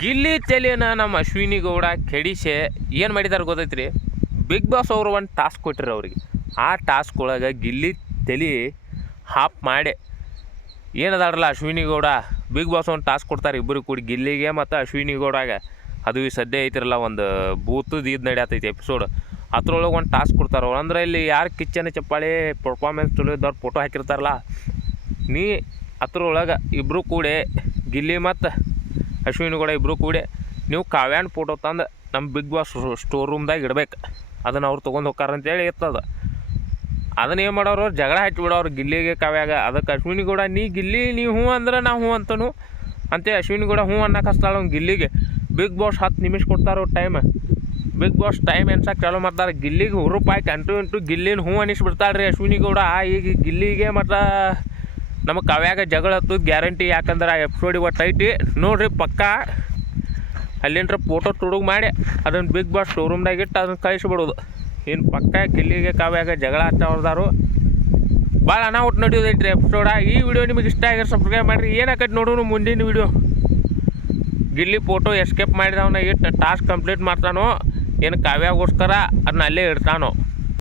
ಗಿಲ್ಲಿ ತಲೆನ ನಮ್ಮ ಅಶ್ವಿನಿ ಗೌಡ ಕೆಡಿಸೆ ಏನು ಮಾಡಿದಾರೆ ಗೊತ್ತೈತ್ರಿ? ಬಿಗ್ ಬಾಸ್ ಅವರು ಒಂದು ಟಾಸ್ಕ್ ಕೊಟ್ಟಿರಿ ಅವ್ರಿಗೆ. ಆ ಟಾಸ್ಕ್ ಒಳಗೆ ಗಿಲ್ಲಿ ತಲೆ ಹಾಪ್ ಮಾಡಿ. ಏನದಾರಲ್ಲ ಅಶ್ವಿನಿ ಗೌಡ? ಬಿಗ್ ಬಾಸ್ ಒಂದು ಟಾಸ್ಕ್ ಕೊಡ್ತಾರೆ ಇಬ್ಬರು ಕೂಡಿ, ಗಿಲ್ಲಿಗೆ ಮತ್ತು ಅಶ್ವಿನಿ ಗೌಡಾಗ. ಅದು ಸದ್ಯ ಐತಿರಲ್ಲ, ಒಂದು ಬೂತದ್ದು ಇದು ನಡೆಯತೈತಿ ಎಪಿಸೋಡ್ ಅದ್ರೊಳಗೆ ಒಂದು ಟಾಸ್ಕ್ ಕೊಡ್ತಾರೆ ಅವ್ರು. ಅಂದ್ರೆ ಇಲ್ಲಿ ಯಾರು ಕಿಚ್ಚನ ಚಪ್ಪಾಳಿ ಪರ್ಫಾರ್ಮೆನ್ಸ್ ಚಲೋ ಇದ್ದವ್ರು ಫೋಟೋ ಹಾಕಿರ್ತಾರಲ್ಲ, ನೀ ಅದ್ರೊಳಗೆ ಇಬ್ಬರು ಕೂಡಿ, ಗಿಲ್ಲಿ ಮತ್ತು ಅಶ್ವಿನಿ ಕೂಡ ಇಬ್ಬರು ಕೂಡಿ ನೀವು ಕಾವ್ಯಾನ್ ಫೋಟೋ ತಂದು ನಮ್ಮ ಬಿಗ್ ಬಾಸ್ ಸ್ಟೋರ್ ರೂಮ್ದಾಗ ಇಡ್ಬೇಕು. ಅದನ್ನು ಅವ್ರು ತೊಗೊಂಡು ಅಂತೇಳಿ ಇರ್ತದ. ಅದನ್ನ ಏನು ಮಾಡೋರು, ಜಗಳ ಬಿಡೋರು ಗಿಲ್ಲಿಗೆ ಕಾವ್ಯಾಗ. ಅದಕ್ಕೆ ಅಶ್ವಿನಿ ಕೂಡ, ನೀ ಗಿಲ್ಲಿ, ನೀ ಹ್ಞೂ ಅಂದ್ರೆ ನಾ ಹ್ಞೂ ಅಂತನು. ಅಂತೇ ಅಶ್ವಿನಿ ಕೂಡ ಹ್ಞೂ ಅನ್ನಕ್ಕೆ ಹಚ್ತಾಳೆ ಗಿಲ್ಲಿಗೆ. ಬಿಗ್ ಬಾಸ್ ಹತ್ತು ನಿಮಿಷ ಕೊಡ್ತಾರೋ ಟೈಮ್ ಬಿಗ್ ಬಾಸ್ ಟೈಮ್ ಎನ್ಸಕ್ಕೆ ಚಾಲೂ ಮಾಡ್ತಾರೆ. ಗಿಲ್ಲಿಗೆ ಹುರುಪಾಯಿ ಕಂಟು ಇಂಟು ಗಿಲ್ಲಿನ ಹ್ಞೂ ಅನಿಸ್ಬಿಡ್ತಾಳೆ ರೀ ಅಶ್ವಿನಿ ಗೌಡ ಈಗ ಗಿಲ್ಲಿಗೆ ಮತ್ತು ನಮ್ಮ ಕಾವ್ಯಾಗ ಜಗಳ ಹತ್ತು ಗ್ಯಾರಂಟಿ ಯಾಕಂದ್ರೆ ಆ ಎಪಿಸೋಡ್ ಇವತ್ತು ಐತಿ. ನೋಡ್ರಿ ಪಕ್ಕ, ಅಲ್ಲಿಂದ್ರ ಫೋಟೋ ತುಡುಗು ಮಾಡಿ ಅದನ್ನು ಬಿಗ್ ಬಾಸ್ ಶೋರೂಮ್ದಾಗ ಇಟ್ಟು ಅದನ್ನು ಕಳಿಸ್ಬಿಡೋದು. ಇನ್ನು ಪಕ್ಕ ಗಿಲ್ಲಿಗೆ ಕಾವ್ಯಾಗ ಜಗಳ ಹಚ್ಚವ್ರದಾರು ಭಾಳ ಅನಾಹುಟ್ ನಡೆಯೋದೈತ್ರಿ ಎಪಿಸೋಡ ಈ ವಿಡಿಯೋ ನಿಮಗೆ ಇಷ್ಟ ಆಗಿರೋ ಸಬ್ಸ್ಕ್ರೈಬ್ ಮಾಡಿರಿ. ಏನಾಕೈತೆ ನೋಡೋನು ಮುಂದಿನ ವಿಡಿಯೋ ಗಿಲ್ಲಿ ಫೋಟೋ ಎಸ್ಕೇಪ್ ಮಾಡಿದವನ್ನ ಇಟ್ಟು ಟಾಸ್ಕ್ ಕಂಪ್ಲೀಟ್ ಮಾಡ್ತಾನೋ, ಏನು ಕಾವ್ಯಾಗೋಸ್ಕರ ಅದನ್ನ ಅಲ್ಲೇ ಇಡ್ತಾನೋ.